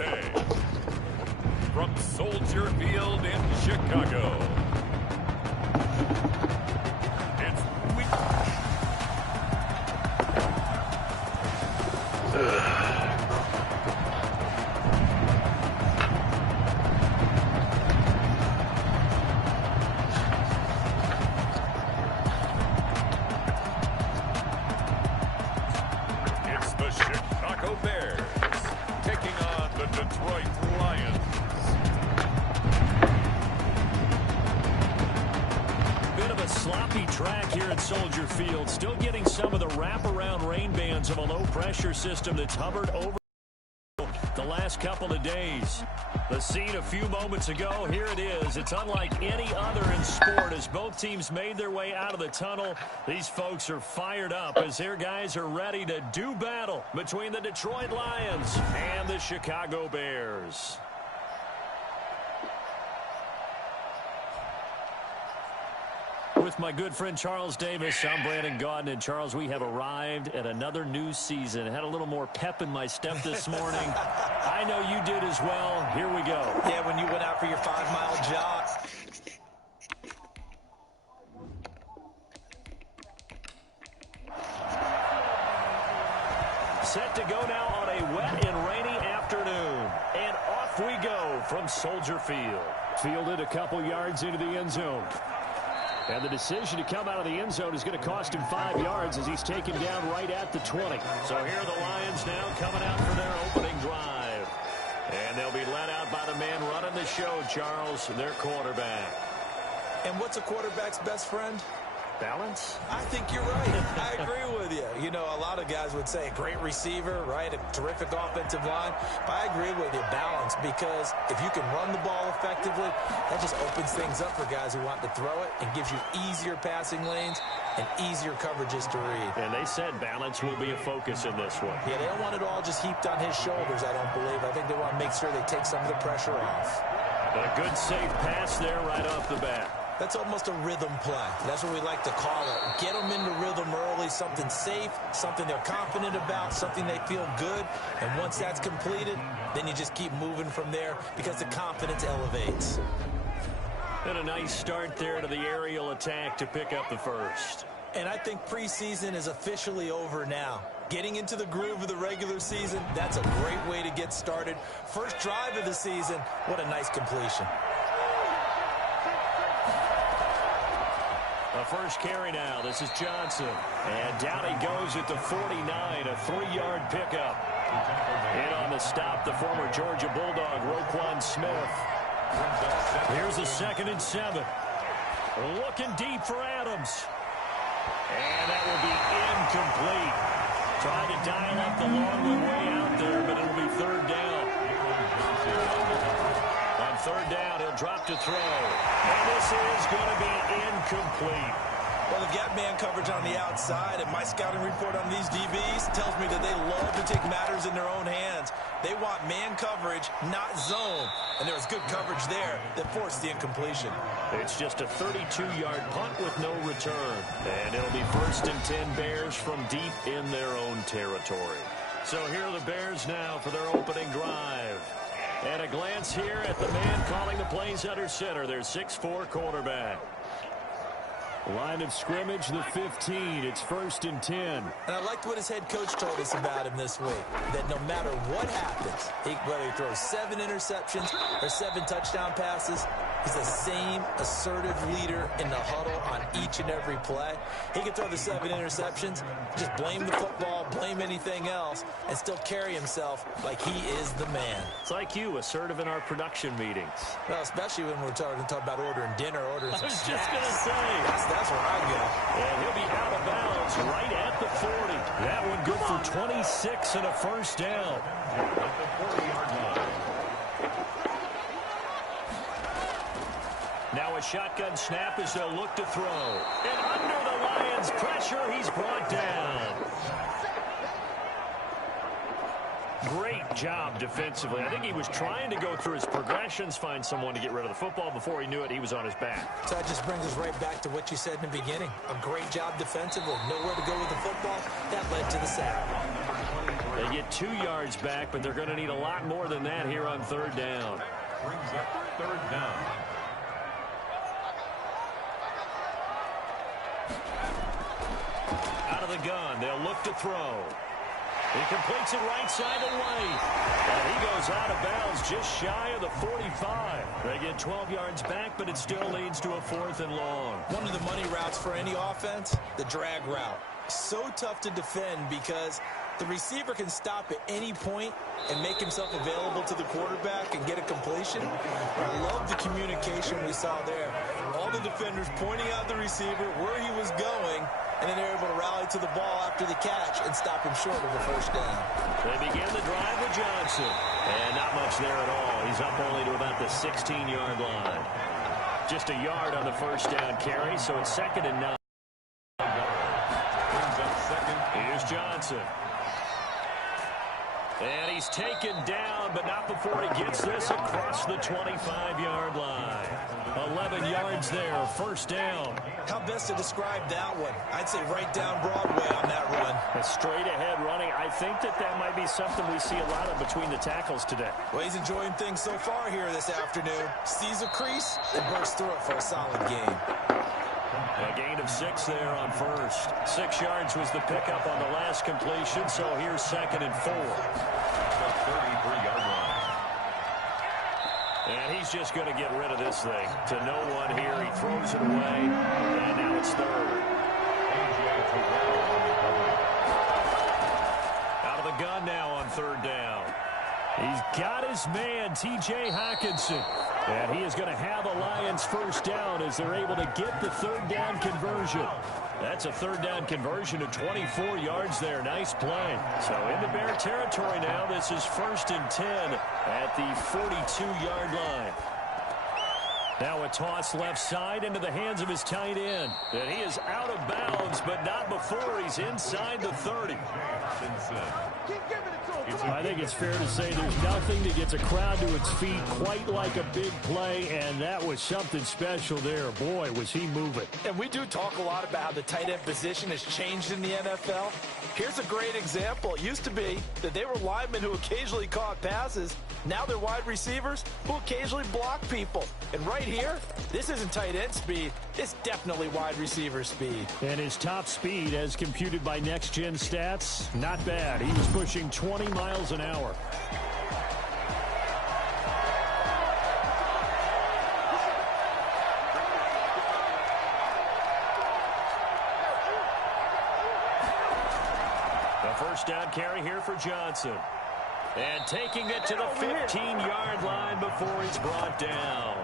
Day from Soldier Field in Chicago. It's week. It's the Chicago Bears taking on the Detroit Lions. Bit of a sloppy track here at Soldier Field. Still getting some of the wraparound rain bands of a low-pressure system that's hovered over the last couple of days. The scene a few moments ago, here it is. It's unlike any other in sport as both teams made their way out of the tunnel. These folks are fired up as their guys are ready to do battle between the Detroit Lions and the Chicago Bears. With my good friend Charles Davis, I'm Brandon Gaudin. And Charles, we have arrived at another new season. I had a little more pep in my step this morning. I know you did as well. Here we go. Yeah, when you went out for your 5-mile jog. Set to go now on a wet and rainy afternoon. And off we go from Soldier Field. Fielded a couple yards into the end zone. And the decision to come out of the end zone is going to cost him 5 yards as he's taken down right at the 20. So here are the Lions now coming out for their opening drive. And they'll be led out by the man running the show, Charles, their quarterback. And what's a quarterback's best friend? Balance? I think you're right. I agree with you. You know, a lot of guys would say a great receiver, right? A terrific offensive line. But I agree with you, balance, because if you can run the ball effectively, that just opens things up for guys who want to throw it and gives you easier passing lanes and easier coverages to read. And they said balance will be a focus in this one. Yeah, they don't want it all just heaped on his shoulders, I don't believe. I think they want to make sure they take some of the pressure off. A good safe pass there right off the bat. That's almost a rhythm play. That's what we like to call it. Get them into rhythm early, something safe, something they're confident about, something they feel good. And once that's completed, then you just keep moving from there because the confidence elevates. And a nice start there to the aerial attack to pick up the first. And I think preseason is officially over now. Getting into the groove of the regular season, that's a great way to get started. First drive of the season, what a nice completion. A first carry now. This is Johnson. And down he goes at the 49, a 3-yard pickup. In on the stop, the former Georgia Bulldog, Roquan Smith. Here's a 2nd and 7. Looking deep for Adams. And that will be incomplete. Trying to dial up the long way out there, but it'll be 3rd down. On 3rd down, he'll drop to throw. And this is going to be incomplete. Well, they've got man coverage on the outside, and my scouting report on these DBs tells me that they love to take matters in their own hands. They want man coverage, not zone. And there was good coverage there that forced the incompletion. It's just a 32-yard punt with no return. And it'll be 1st and 10 Bears from deep in their own territory. So here are the Bears now for their opening drive. And a glance here at the man calling the plays under center, their 6'4" quarterback. Line of scrimmage, the 15. It's 1st and 10. And I liked what his head coach told us about him this week, that no matter what happens, whether he throws 7 interceptions or 7 touchdown passes, he's the same assertive leader in the huddle on each and every play. He can throw the 7 interceptions, just blame the football, blame anything else, and still carry himself like he is the man. It's like you, assertive in our production meetings. Well, especially when we're talking about ordering dinner, ordering some I was snacks. just going to say. That's where I go. And he'll be out of bounds right at the 40. That one good for 26 and a 1st down. Now a shotgun snap as they'll look to throw. And under the Lions' pressure, he's brought down. Great job defensively. I think he was trying to go through his progressions, find someone to get rid of the football. Before he knew it, he was on his back. So that just brings us right back to what you said in the beginning. A great job defensively. Nowhere to go with the football. That led to the sack. They get 2 yards back, but they're going to need a lot more than that here on third down. Brings up third down. Out of the gun, they'll look to throw. He completes it right side away. And he goes out of bounds just shy of the 45. They get 12 yards back, but it still leads to a 4th and long. One of the money routes for any offense, the drag route. So tough to defend because the receiver can stop at any point and make himself available to the quarterback and get a completion. I love the communication we saw there. All the defenders pointing out the receiver, where he was going, and then they're able to rally to the ball after the catch and stop him short of the first down. They begin the drive with Johnson. And not much there at all. He's up only to about the 16-yard line. Just a yard on the first down carry, so it's 2nd and 9. Brings up second. Here's Johnson. And he's taken down, but not before he gets this across the 25-yard line. 11 yards there, first down. How best to describe that one? I'd say right down Broadway on that run. A straight-ahead running. I think that might be something we see a lot of between the tackles today. Well, he's enjoying things so far here this afternoon. Sees a crease and bursts through it for a solid game. A gain of 6 there on first. 6 yards was the pickup on the last completion, so here's 2nd and 4. The 33-yard line. And he's just going to get rid of this thing. To no one here, he throws it away, and now it's 3rd. Out of the gun now on 3rd down. He's got his man, T.J. Hockenson. And he is going to have a Lions first down as they're able to get the 3rd down conversion. That's a 3rd down conversion of 24 yards there. Nice play. So into Bear territory now. This is 1st and 10 at the 42-yard line. Now a toss left side into the hands of his tight end. And he is out of bounds, but not before he's inside the 30. I think it's fair to say there's nothing that gets a crowd to its feet quite like a big play, and that was something special there. Boy, was he moving. And we do talk a lot about how the tight end position has changed in the NFL. Here's a great example. It used to be that they were linemen who occasionally caught passes. Now they're wide receivers who occasionally block people. And right here, this isn't tight end speed. It's definitely wide receiver speed. And his top speed, as computed by Next Gen Stats, not bad. He was pushing 20 miles an hour. The first down carry here for Johnson. And taking it to the 15-yard line before he's brought down.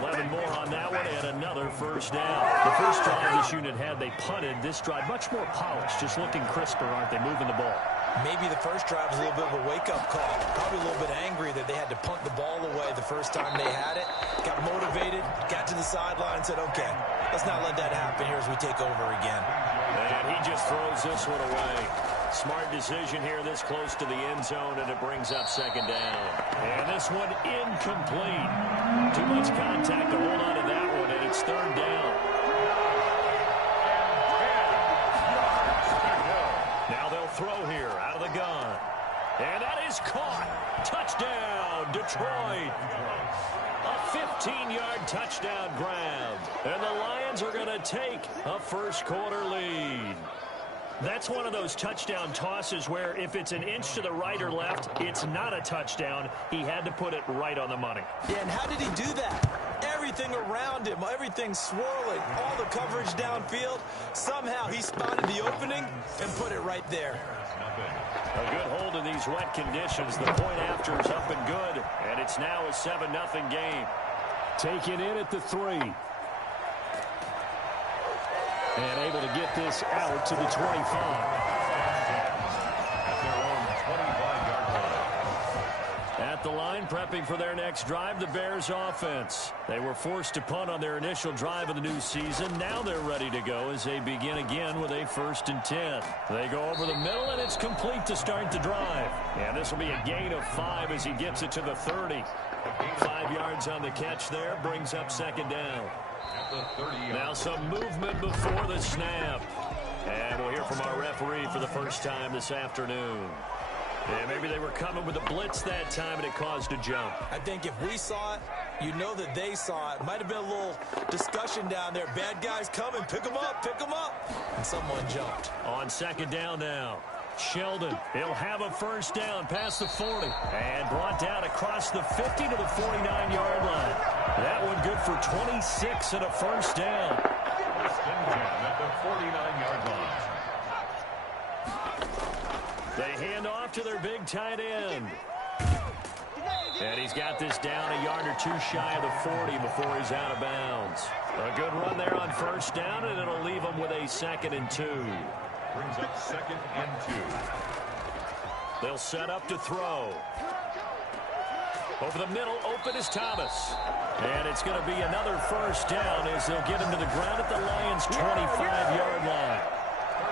11 more on that one and another first down. The first drive this unit had, they punted. This drive much more polished, just looking crisper, aren't they, moving the ball? Maybe the first drive was a little bit of a wake-up call. Probably a little bit angry that they had to punt the ball away the first time they had it. Got motivated, got to the sideline, said, okay, let's not let that happen here as we take over again. And he just throws this one away. Smart decision here this close to the end zone, and it brings up 2nd down. And this one incomplete. Too much contact to hold on to that one, and it's 3rd down. Now they'll throw here out of the gun. And that is caught. Touchdown, Detroit. A 15-yard touchdown grab. And the Lions are going to take a first-quarter lead. That's one of those touchdown tosses where if it's an inch to the right or left, it's not a touchdown. He had to put it right on the money. Yeah, and how did he do that? Everything around him, everything swirling, all the coverage downfield. Somehow he spotted the opening and put it right there. A good hold in these wet conditions. The point after is up and good, and it's now a 7-0 game. Taken in at the 3. And able to get this out to the 25. At the line, prepping for their next drive, the Bears offense. They were forced to punt on their initial drive of the new season. Now they're ready to go as they begin again with a 1st and 10. They go over the middle, and it's complete to start the drive. And this will be a gain of 5 as he gets it to the 30. 5 yards on the catch there, brings up 2nd down. Now some movement before the snap. And we'll hear from our referee for the first time this afternoon. Yeah, maybe they were coming with a blitz that time, and it caused a jump. I think if we saw it, you know that they saw it. Might have been a little discussion down there. Bad guys coming. Pick them up. Pick them up. And someone jumped. On second down now. Sheldon, he'll have a first down past the 40. And brought down across the 50 to the 49-yard line. That one good for 26 and a first down. At the 49-yard line. They hand off to their big tight end. And he's got this down a yard or two shy of the 40 before he's out of bounds. A good run there on first down, and it'll leave him with a 2nd and 2. Brings up 2nd and 2. They'll set up to throw. Over the middle, open is Thomas. And it's going to be another first down as they'll get him to the ground at the Lions' 25-yard line.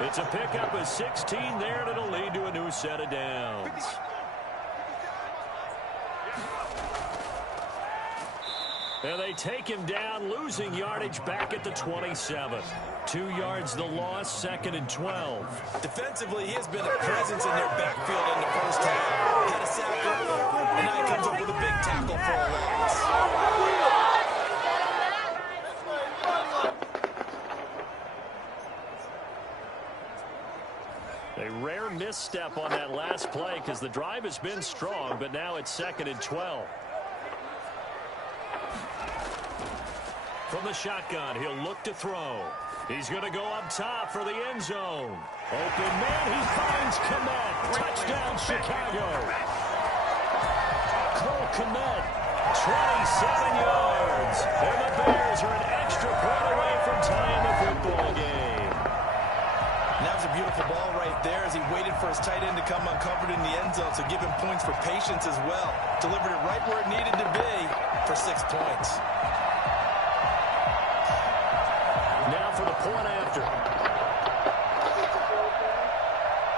It's a pickup of 16 there, and it'll lead to a new set of downs. And they take him down, losing yardage back at the 27. 2 yards the loss, 2nd and 12. Defensively, he has been a presence in their backfield in the first half. Had a sack earlier, and now he comes up with a big tackle for a loss. A rare misstep on that last play because the drive has been strong, but now it's 2nd and 12. From the shotgun, he'll look to throw. He's going to go up top for the end zone. Open man, he finds Kmet. Touchdown, Chicago. Cole Kmet, 27 yards. And the Bears are an extra point away from tying the football game. And that was a beautiful ball right there as he waited for his tight end to come uncovered in the end zone, so give him points for patience as well. Delivered it right where it needed to be for 6 points. Now for the point after.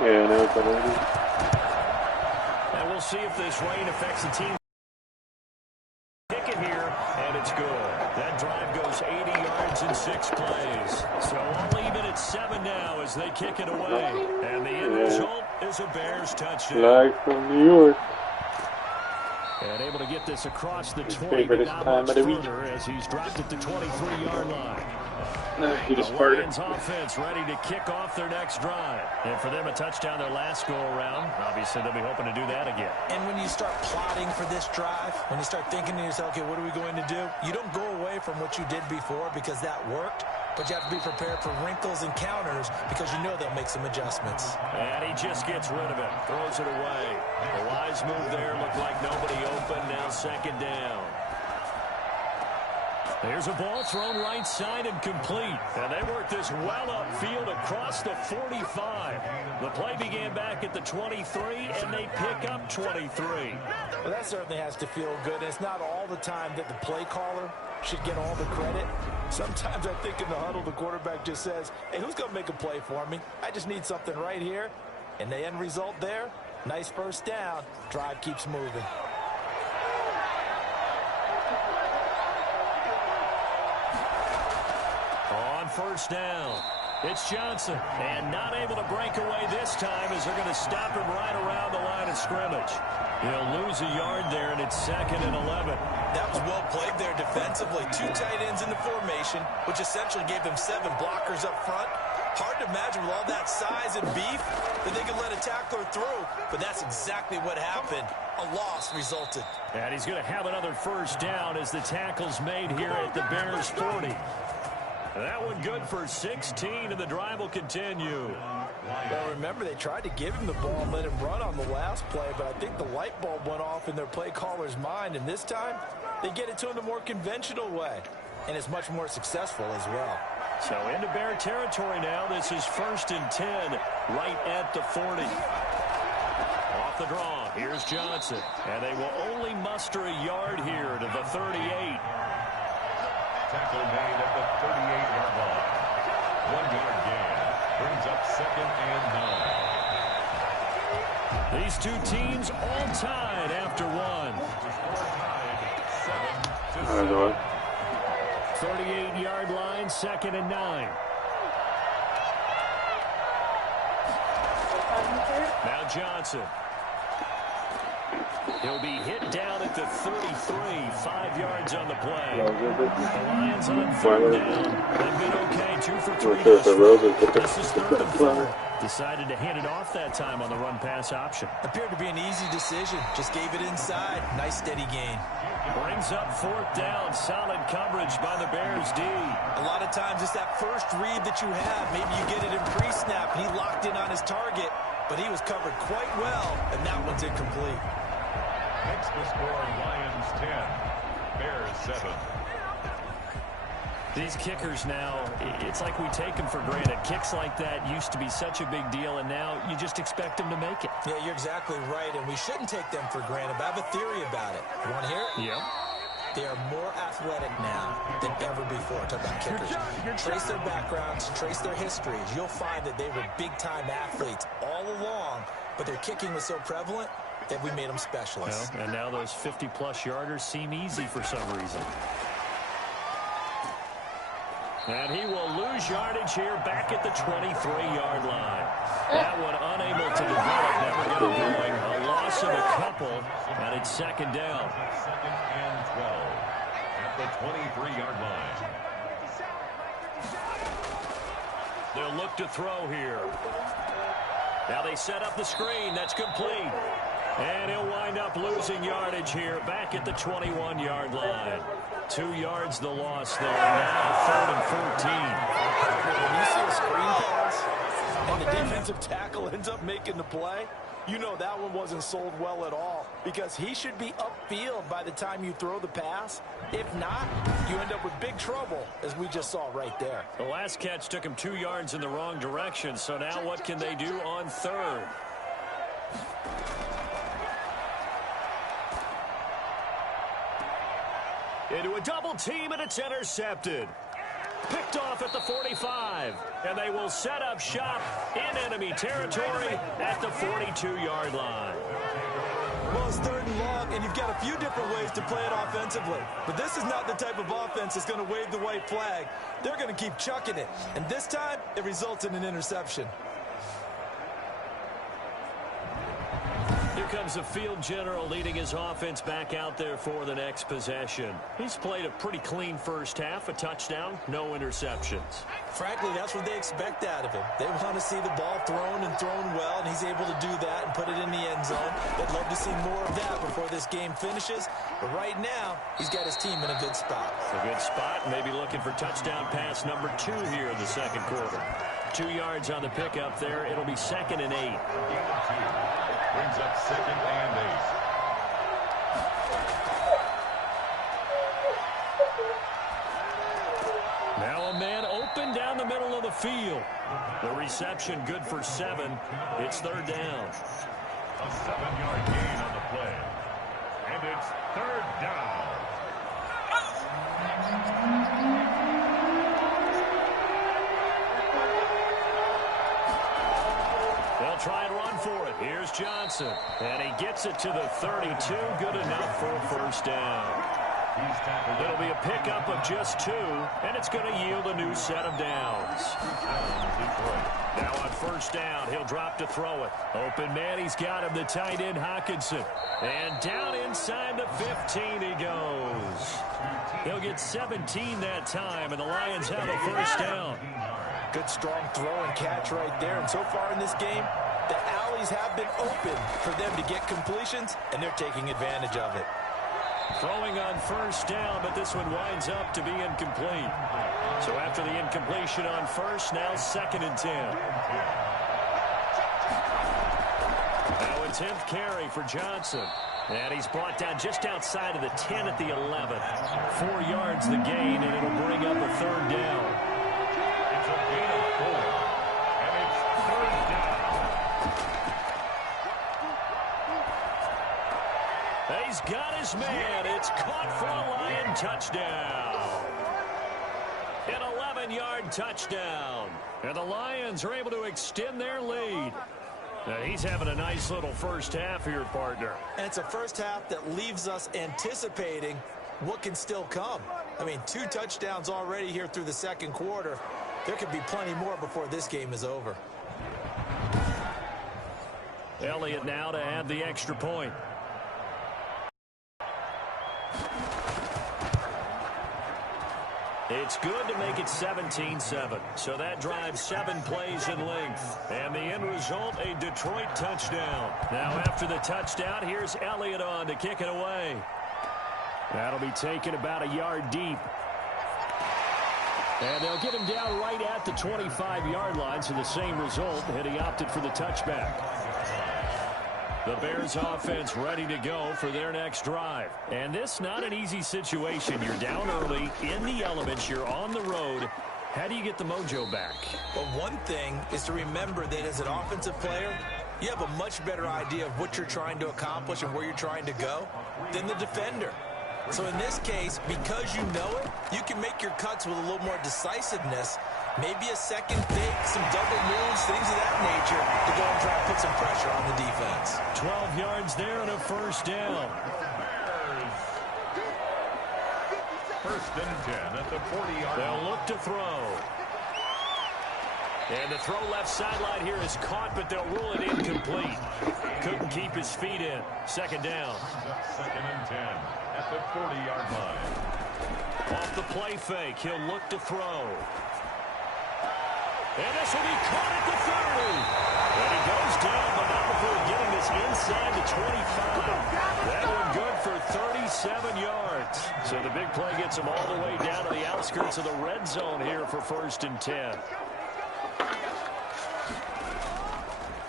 Yeah, no, it's already. And we'll see if this rain affects the team. Kick it here, and it's good. That drive goes 80 yards in 6 plays. So we'll leave it at 7 now as they kick it away. And the end result is a Bears touchdown. Live from New York. And able to get this across the 20, Favorite but not time much of the week. further as he's dropped at the 23-yard line. He just The farted. Lions offense ready to kick off their next drive. And for them, a touchdown their last go-around. Obviously, they'll be hoping to do that again. And when you start plotting for this drive, when you start thinking to yourself, okay, what are we going to do? You don't go away from what you did before because that worked, but you have to be prepared for wrinkles and counters because you know they'll make some adjustments. And he just gets rid of it, throws it away. The wise move there, looked like nobody open, now 2nd down. There's a ball thrown right side and complete. And they work this well upfield across the 45. The play began back at the 23, and they pick up 23. Well, that certainly has to feel good. It's not all the time that the play caller should get all the credit. Sometimes I think in the huddle, the quarterback just says, hey, who's going to make a play for me? I just need something right here. And the end result there, nice first down. Drive keeps moving. On first down, it's Johnson. And not able to break away this time as they're going to stop him right around the line of scrimmage. He'll lose a yard there, and it's 2nd and 11. That was well played there defensively. 2 tight ends in the formation, which essentially gave them 7 blockers up front. Hard to imagine with all that size and beef that they could let a tackler through, but that's exactly what happened. A loss resulted. And he's going to have another first down as the tackle's made here at the Bears 40. That one good for 16, and the drive will continue. Well, remember, they tried to give him the ball and let him run on the last play, but I think the light bulb went off in their play caller's mind, and this time they get it to him the more conventional way, and it's much more successful as well. So into Bear territory now. This is 1st and 10 right at the 40. Off the draw, here's Johnson, and they will only muster a yard here to the 38. Tackle made at the 38-yard line. 1-yard gain. Brings up 2nd and 9. These two teams all tied after one. 38-yard line, 2nd and 9. Now Johnson. He'll be hit down at the 33, 5 yards on the play. The Lions on third down. They've been okay, 2 for 3 thus far. This is 3rd and 4. Decided to hand it off that time on the run-pass option. Appeared to be an easy decision. Just gave it inside. Nice steady gain. Brings up 4th down. Solid coverage by the Bears D. A lot of times it's that first read that you have. Maybe you get it in pre-snap, and he locked in on his target, but he was covered quite well, and that one's incomplete. Next the score, Lions 10, Bears 7. These kickers now, it's like we take them for granted. Kicks like that used to be such a big deal, and now you just expect them to make it. Yeah, you're exactly right, and we shouldn't take them for granted, but I have a theory about it. You want to hear it? Yep. They are more athletic now than ever before. Talk about kickers. Trace their backgrounds, trace their histories. You'll find that they were big-time athletes all along, but their kicking was so prevalent that we made them specialists. Well, and now those 50-plus yarders seem easy for some reason. And he will lose yardage here back at the 23-yard line. That one unable to develop, never get it going. A loss of a couple, and it's 2nd down. 2nd and 12 at the 23-yard line. They'll look to throw here. Now they set up the screen. That's complete. And he'll wind up losing yardage here back at the 21-yard line. 2 yards the loss there. Now 3rd and 14. When you see a screen pass and the defensive tackle ends up making the play, you know that one wasn't sold well at all, because he should be upfield by the time you throw the pass. If not, you end up with big trouble, as we just saw right there. The last catch took him 2 yards in the wrong direction, so now what can they do on 3rd? Into a double team, and it's intercepted. Picked off at the 45, and they will set up shop in enemy territory at the 42-yard line. Well, it's 3rd and long, and you've got a few different ways to play it offensively. But this is not the type of offense that's going to wave the white flag. They're going to keep chucking it, and this time it results in an interception. Here comes the field general leading his offense back out there for the next possession. He's played a pretty clean first half, a touchdown, no interceptions. Frankly, that's what they expect out of him. They want to see the ball thrown and thrown well, and he's able to do that and put it in the end zone. They'd love to see more of that before this game finishes. But right now, he's got his team in a good spot. A good spot, maybe looking for touchdown pass number 2 here in the 2nd quarter. 2 yards on the pickup there. It'll be 2nd and 8. Brings up 2nd and 8. Now a man open down the middle of the field. The reception good for 7. It's 3rd down. A 7-yard gain on the play. And it's 3rd down. They'll try and run for it. Here's Johnson. And he gets it to the 32. Good enough for a 1st down. It'll be a pickup of just 2, and it's going to yield a new set of downs. Now on 1st down, he'll drop to throw it. Open man, he's got him, the tight end Hockenson. And down inside the 15 he goes. He'll get 17 that time, and the Lions have a 1st down. Good strong throw and catch right there. And so far in this game, the alleys have been open for them to get completions, and they're taking advantage of it. Throwing on 1st down, but this one winds up to be incomplete. So after the incompletion on 1st, now 2nd and 10. Now a 10th carry for Johnson. And he's brought down just outside of the 10 at the 11. 4 yards the gain, and it'll bring up a 3rd down. It's a gain of 4. And it's 3rd down. He's got his man. It's caught for a Lion touchdown. An 11-yard touchdown. And the Lions are able to extend their lead. Now he's having a nice little first half here, partner. And it's a first half that leaves us anticipating what can still come. I mean, 2 touchdowns already here through the 2nd quarter. There could be plenty more before this game is over. Elliott now to add the extra point. It's good to make it 17-7. So that drives 7 plays in length. And the end result, a Detroit touchdown. Now after the touchdown, here's Elliott on to kick it away. That'll be taken about a yard deep. And they'll get him down right at the 25-yard line, so the same result, and he opted for the touchback. The Bears offense ready to go for their next drive. And this not an easy situation. You're down early, in the elements, you're on the road. How do you get the mojo back? Well, one thing is to remember that as an offensive player, you have a much better idea of what you're trying to accomplish and where you're trying to go than the defender. So in this case, because you know it, you can make your cuts with a little more decisiveness. Maybe a second fake, some double moves, things of that nature to go and try to put some pressure on the defense. 12 yards there and a first down. First and 10 at the 40-yard line. They'll look to throw. And the throw left sideline here is caught, but they'll rule it incomplete. Couldn't keep his feet in. Second down. Second and 10 at the 40-yard line. Off the play fake, he'll look to throw. And this will be caught at the 30. And he goes down, but not before getting this inside the 25. That one good for 37 yards. So the big play gets him all the way down to the outskirts of the red zone here for first and 10.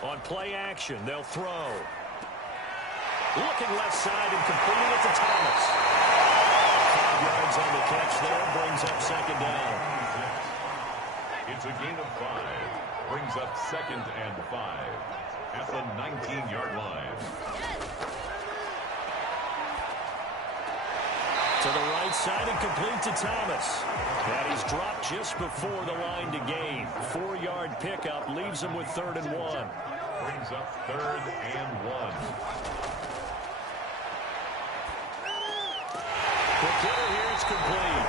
On play action, they'll throw. Looking left side and completing it to Thomas. 5 yards on the catch there, brings up second down. It's a gain of 5. Brings up second and 5 at the 19-yard line. To the right side and complete to Thomas. And he's dropped just before the line to gain. 4-yard pickup leaves him with 3rd and 1. Brings up 3rd and 1. The kicker here is complete.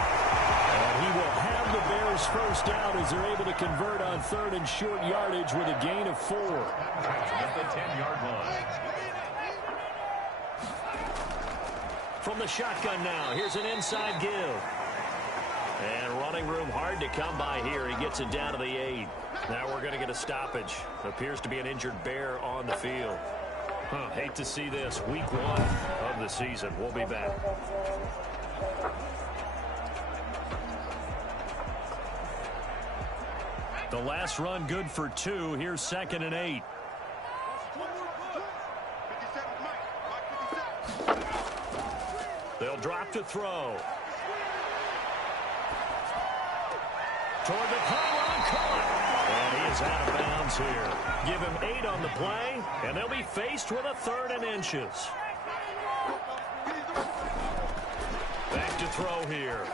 And he will have the Bears first down as they're able to convert on 3rd and short yardage with a gain of 4. At the 10-yard line. From the shotgun now, here's an inside give. And running room hard to come by here. He gets it down to the 8. Now we're going to get a stoppage. Appears to be an injured Bear on the field. Hate to see this. Week 1 of the season. We'll be back. The last run good for 2. Here's 2nd and 8. They'll drop to throw. Toward the pylon, caught. And he is out of bounds here. Give him 8 on the play, and they'll be faced with a 3rd and inches. Back to throw here.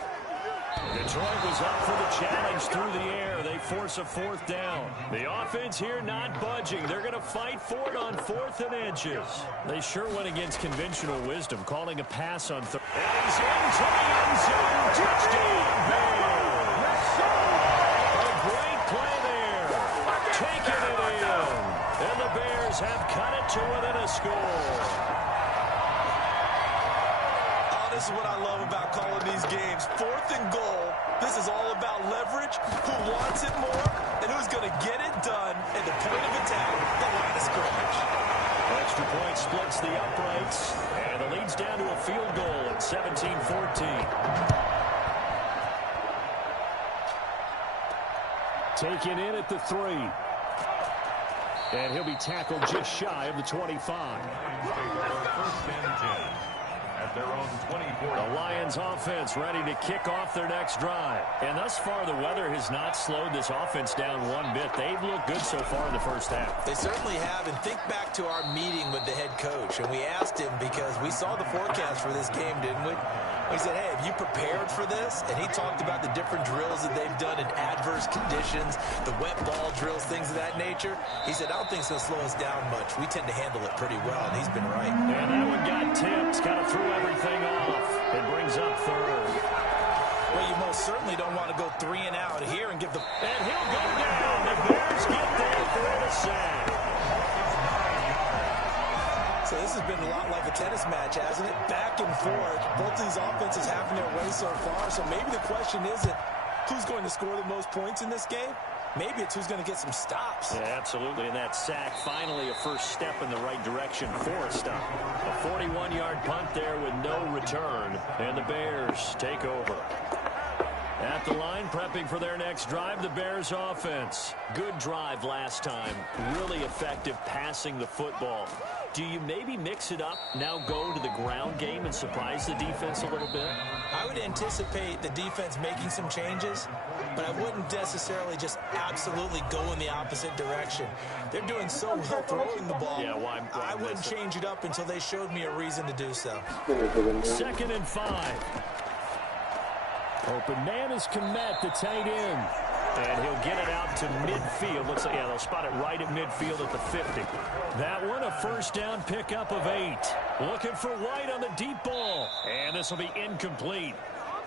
Detroit was up for the challenge through the air. They force a 4th down. The offense here not budging. They're going to fight for it on 4th and inches. They sure went against conventional wisdom, calling a pass on 3rd. And he's into the end zone. Touchdown, Bears. A great play there. Taking it in. And the Bears have cut it to within a score. This is what I love about calling these games. 4th and goal. This is all about leverage, who wants it more, and who's going to get it done at the point of attack, the line of scrimmage. Extra point splits the uprights, and it leads down to a field goal at 17-14. Taken in at the 3. And he'll be tackled just shy of the 25. First and 10. At their own 24. The Lions offense ready to kick off their next drive. And thus far, the weather has not slowed this offense down one bit. They've looked good so far in the first half. They certainly have. And think back to our meeting with the head coach. And we asked him because we saw the forecast for this game, didn't we? We said, hey, have you prepared for this? And he talked about the different drills that they've done in adverse conditions, the wet ball drills, things of that nature. He said, I don't think it's going to slow us down much. We tend to handle it pretty well, and he's been right. And that one got tipped, kind of threw everything off. It brings up 3rd. Well, you most certainly don't want to go 3 and out here and give the... And he'll go down. The Bears get there for the sack. So this has been a lot like a tennis match, hasn't it? Back and forth. Both of these offenses having their way so far. So maybe the question isn't who's going to score the most points in this game. Maybe it's who's going to get some stops. Yeah, absolutely. And that sack, finally a first step in the right direction for a stop. A 41-yard punt there with no return. And the Bears take over. At the line, prepping for their next drive, the Bears offense. Good drive last time. Really effective passing the football. Do you maybe mix it up, now go to the ground game and surprise the defense a little bit? I would anticipate the defense making some changes, but I wouldn't necessarily just absolutely go in the opposite direction. They're doing so well throwing the ball. Yeah, why I wouldn't change it up until they showed me a reason to do so. 2nd and 5. Open man is Kmet, the tight end. And he'll get it out to midfield. Looks like, yeah, they'll spot it right at midfield at the 50. That one, a first down pickup of 8. Looking for White on the deep ball. And this will be incomplete.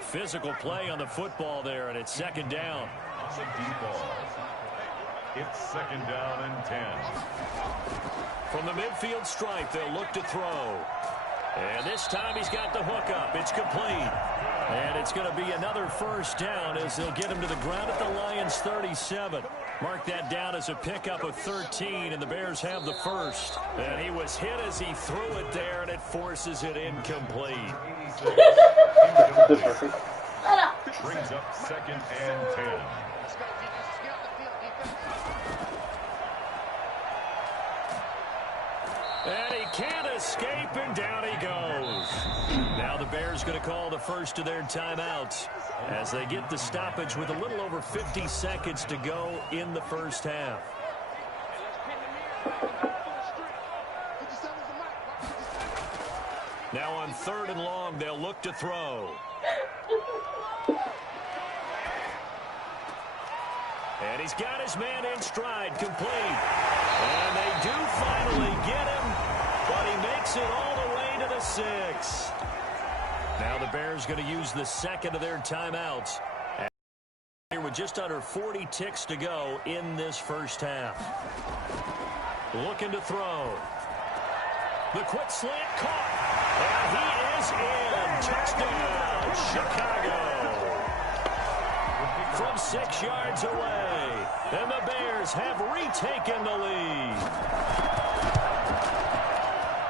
Physical play on the football there, and it's 2nd down. On the deep ball. It's 2nd down and 10. From the midfield stripe, they'll look to throw. And this time he's got the hook up. It's complete. And it's going to be another first down as they'll get him to the ground at the Lions 37. Mark that down as a pickup of 13, and the Bears have the first. And he was hit as he threw it there, and it forces it incomplete. Brings up 2nd and 10. And he can't escape, and down he goes. Now the Bears going to call the first of their timeouts as they get the stoppage with a little over 50 seconds to go in the first half. Now on 3rd and long, they'll look to throw. And he's got his man in stride, complete. And they do finally get him, but he makes it all the way to the 6. Now the Bears going to use the 2nd of their timeouts. Here with just under 40 ticks to go in this first half. Looking to throw. The quick slant caught. And he is in. Touchdown, Chicago. From 6 yards away. And the Bears have retaken the lead.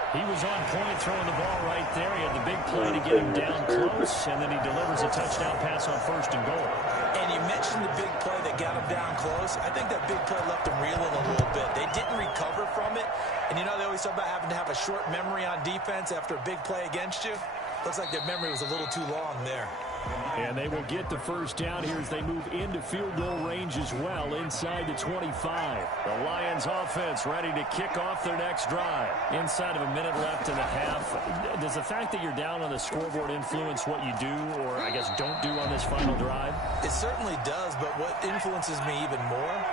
He was on point throwing the ball right there. He had the big play to get him down close, and then he delivers a touchdown pass on 1st and goal. And you mentioned the big play that got him down close. I think that big play left him reeling a little bit. They didn't recover from it. And, you know, they always talk about having to have a short memory on defense after a big play against you. Looks like their memory was a little too long there. And they will get the first down here as they move into field goal range as well inside the 25. The Lions offense ready to kick off their next drive. Inside of a minute left in the half. Does the fact that you're down on the scoreboard influence what you do, or I guess don't do on this final drive? It certainly does, but what influences me even more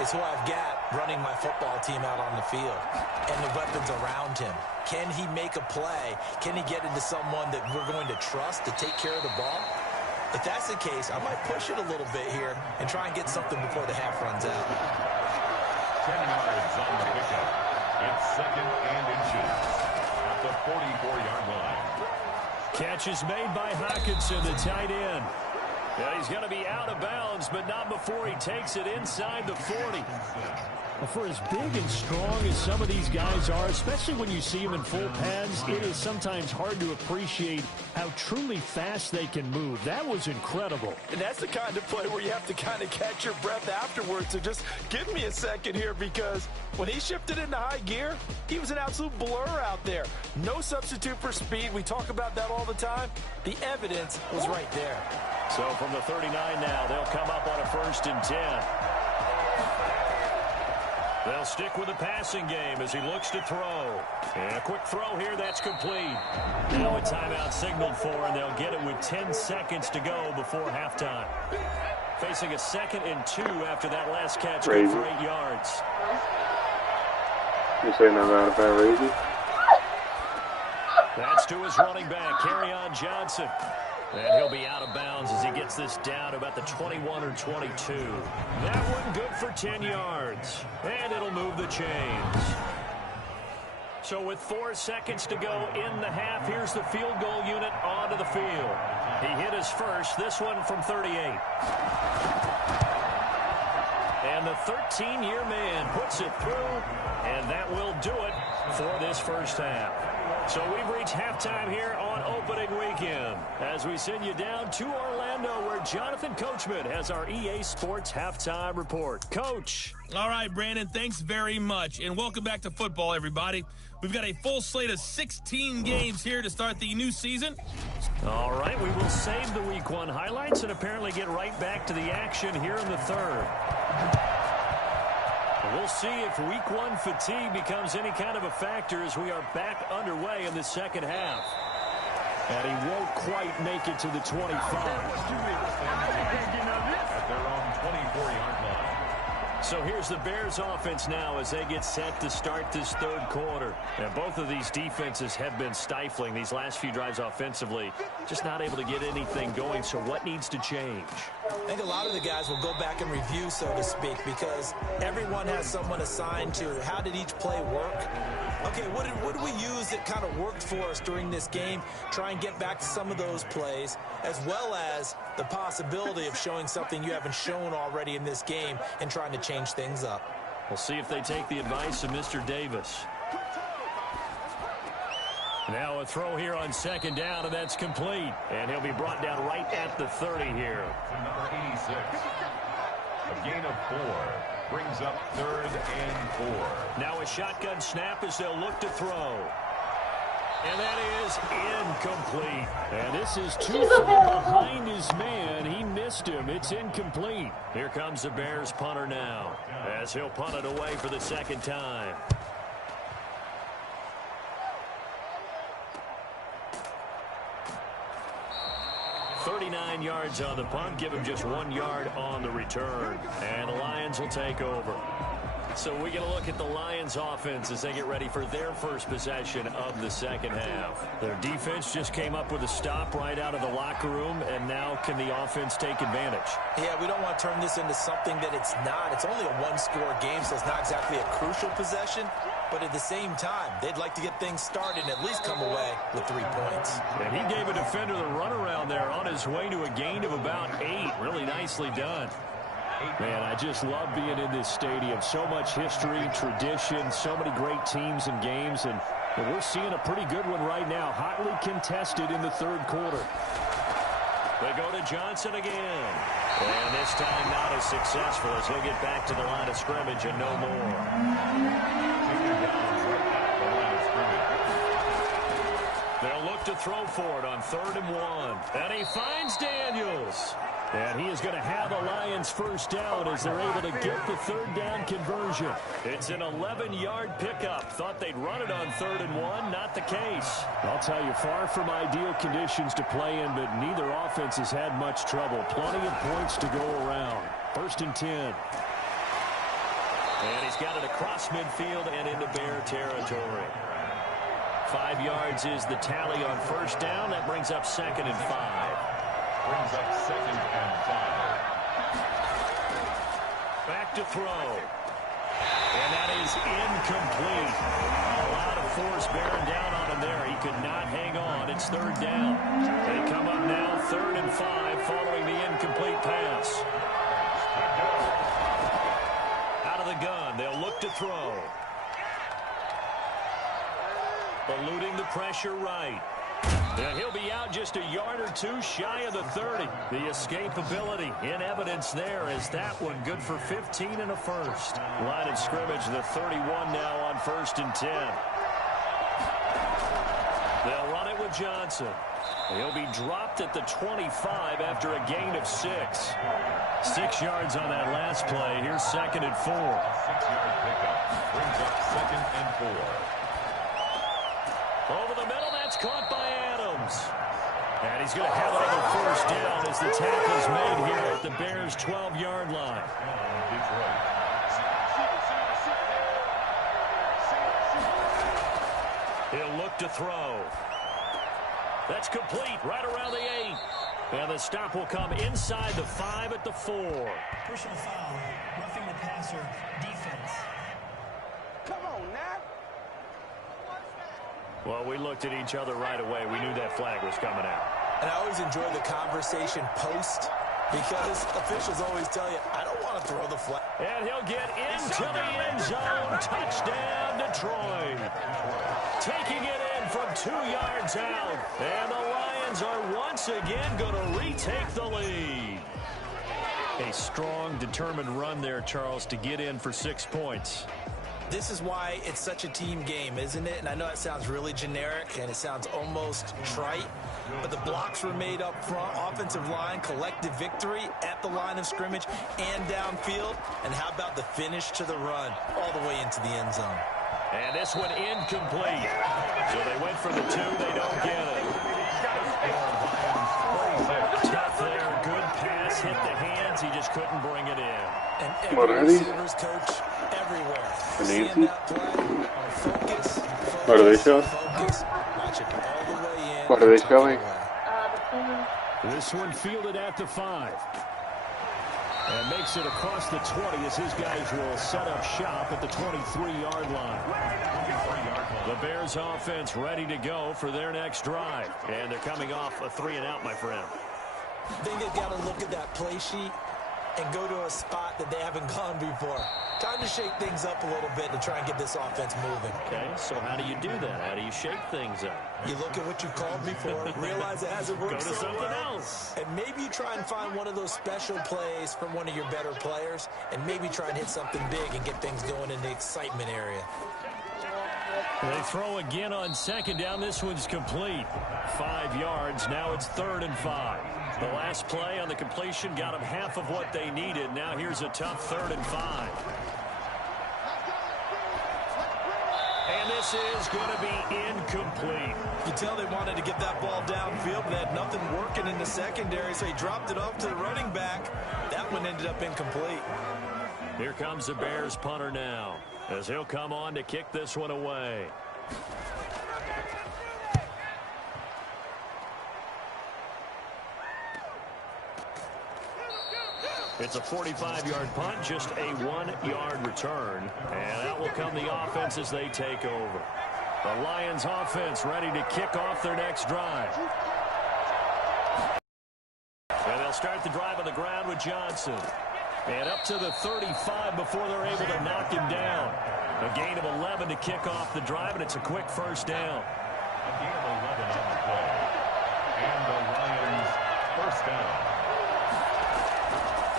is who I've got running my football team out on the field and the weapons around him. Can he make a play? Can he get into someone that we're going to trust to take care of the ball? If that's the case, I might push it a little bit here and try and get something before the half runs out. 10 yards on the pickup. It's 2nd and inches at the 44-yard line. Catch is made by Hockenson, the tight end. Yeah, he's going to be out of bounds, but not before he takes it inside the 40. Well, for as big and strong as some of these guys are, especially when you see them in full pads, it is sometimes hard to appreciate how truly fast they can move. That was incredible. And that's the kind of play where you have to kind of catch your breath afterwards. So just give me a second here, because when he shifted into high gear, he was an absolute blur out there. No substitute for speed. We talk about that all the time. The evidence was right there. So from the 39 now, they'll come up on a 1st and 10. They'll stick with the passing game as he looks to throw. And a quick throw here, that's complete. Now a timeout signaled for, and they'll get it with 10 seconds to go before halftime. Facing a 2nd and 2 after that last catch for 8 yards. You saying I'm out of bounds? That's to his running back, Kerryon Johnson. And he'll be out of bounds as he gets this down to about the 21 or 22. That one good for 10 yards. And it'll move the chains. So with 4 seconds to go in the half, here's the field goal unit onto the field. He hit his first, this one from 38. And the 13-year man puts it through, and that will do it for this first half. So we've reached halftime here on opening weekend as we send you down to Orlando where Jonathan Coachman has our EA Sports halftime report. Coach. All right, Brandon, thanks very much. And welcome back to football, everybody. We've got a full slate of 16 games here to start the new season. All right, we will save the Week 1 highlights and apparently get right back to the action here in the third. We'll see if Week 1 fatigue becomes any kind of a factor as we are back underway in the second half. And he won't quite make it to the 25. At their own 24-yard line. So here's the Bears offense now as they get set to start this third quarter. And both of these defenses have been stifling these last few drives offensively. Just not able to get anything going. So what needs to change? I think a lot of the guys will go back and review, so to speak, because everyone has someone assigned to how did each play work. Okay, what did we use that kind of worked for us during this game? Try and get back to some of those plays, as well as the possibility of showing something you haven't shown already in this game and trying to change things up. We'll see if they take the advice of Mr. Davis. Now a throw here on second down, and that's complete. And he'll be brought down right at the 30 here. Number 86. A gain of 4. Brings up 3rd and 4. Now a shotgun snap as they'll look to throw. And that is incomplete. And this is too far behind his man. He missed him. It's incomplete. Here comes the Bears punter now as he'll punt it away for the second time. 39 yards on the punt, give him just 1 yard on the return. And the Lions will take over. So we get a look at the Lions offense as they get ready for their first possession of the second half. Their defense just came up with a stop right out of the locker room, and now can the offense take advantage? Yeah, we don't want to turn this into something that it's not. It's only a one-score game, so it's not exactly a crucial possession. But at the same time, they'd like to get things started and at least come away with 3 points. And he gave a defender the runaround there on his way to a gain of about 8. Really nicely done. Man, I just love being in this stadium. So much history, tradition, so many great teams and games. And we're seeing a pretty good one right now. Hotly contested in the third quarter. They go to Johnson again. And this time not as successful as he'll get back to the line of scrimmage and no more. They'll look to throw for it on 3rd and 1. And he finds Daniels. And he is going to have the Lions first down as they're able to get the 3rd down conversion. It's an 11-yard pickup. Thought they'd run it on 3rd and 1. Not the case. I'll tell you, far from ideal conditions to play in, but neither offense has had much trouble. Plenty of points to go around. 1st and 10. And he's got it across midfield and into Bear territory. 5 yards is the tally on first down. That brings up 2nd and 5. Brings up 2nd and 5. Back to throw. And that is incomplete. A lot of force bearing down on him there. He could not hang on. It's 3rd down. They come up now 3rd and 5 following the incomplete pass. Out of the gun. They'll look to throw. Eluding the pressure right. And he'll be out just a yard or 2 shy of the 30. The escapability in evidence there as that one good for 15 and a first. Line of scrimmage, the 31 now on 1st and 10. They'll run it with Johnson. He'll be dropped at the 25 after a gain of 6. 6 yards on that last play. Here's 2nd and 4. 6-yard pickup. Brings up 2nd and 4. Over the middle, that's caught by Adams. And he's going to have another first down as the tackle's made here at the Bears' 12-yard line. He'll look to throw. That's complete right around the 8. And the stop will come inside the 5 at the 4. Personal foul, roughing the passer, defense. Come on now. Well, we looked at each other right away. We knew that flag was coming out. And I always enjoy the conversation post because officials always tell you, I don't want to throw the flag. And he'll get into the end zone. Touchdown, Detroit. Taking it in from 2 yards out. And the Lions are once again going to retake the lead. A strong, determined run there, Charles, to get in for 6 points. This is why it's such a team game, isn't it? And I know it sounds really generic and it sounds almost trite, but the blocks were made up front, offensive line, collective victory at the line of scrimmage and downfield. And how about the finish to the run all the way into the end zone? And this one incomplete. So they went for the 2. They don't get it. Tough there. Good pass. Hit the hands. He just couldn't bring it in. And every receivers coach everywhere. Seeing that play, focus, What are they showing? focus. Watch it all the way in. What are they showing? This one fielded at the 5. And makes it across the 20 as his guys will set up shop at the 23-yard line. The Bears offense ready to go for their next drive. And they're coming off a 3-and-out, my friend. I think they've got to look at that play sheet and go to a spot that they haven't gone before. Time to shake things up a little bit to try and get this offense moving. Okay, so how do you do that? How do you shake things up? You look at what you called before, realize it hasn't worked Go to so something well, else. and maybe you try and find one of those special plays from one of your better players, and maybe try and hit something big and get things going in the excitement area. They throw again on 2nd down. This one's complete. 5 yards. Now it's 3rd and 5. The last play on the completion got them half of what they needed. Now here's a tough 3rd and 5. And this is going to be incomplete. You tell they wanted to get that ball downfield, but they had nothing working in the secondary, so he dropped it off to the running back. That one ended up incomplete. Here comes the Bears punter now, as he'll come on to kick this one away. It's a 45-yard punt, just a 1-yard return. And out will come the offense as they take over. The Lions offense ready to kick off their next drive. And they'll start the drive on the ground with Johnson. And up to the 35 before they're able to knock him down. A gain of 11 to kick off the drive, and it's a quick first down. A gain of 11 on the play. And the Lions first down.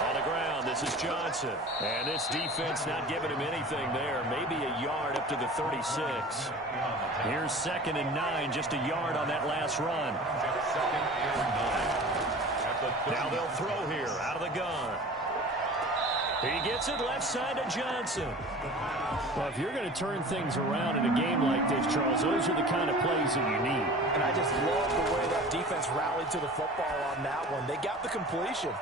On the ground, this is Johnson. And this defense not giving him anything there. Maybe a yard up to the 36. Here's 2nd and 9, just a yard on that last run. 2nd and 9. Now they'll throw here out of the gun. He gets it left side to Johnson. Well, if you're going to turn things around in a game like this, Charles, those are the kind of plays that you need. And I just love the way that defense rallied to the football on that one. They got the completion,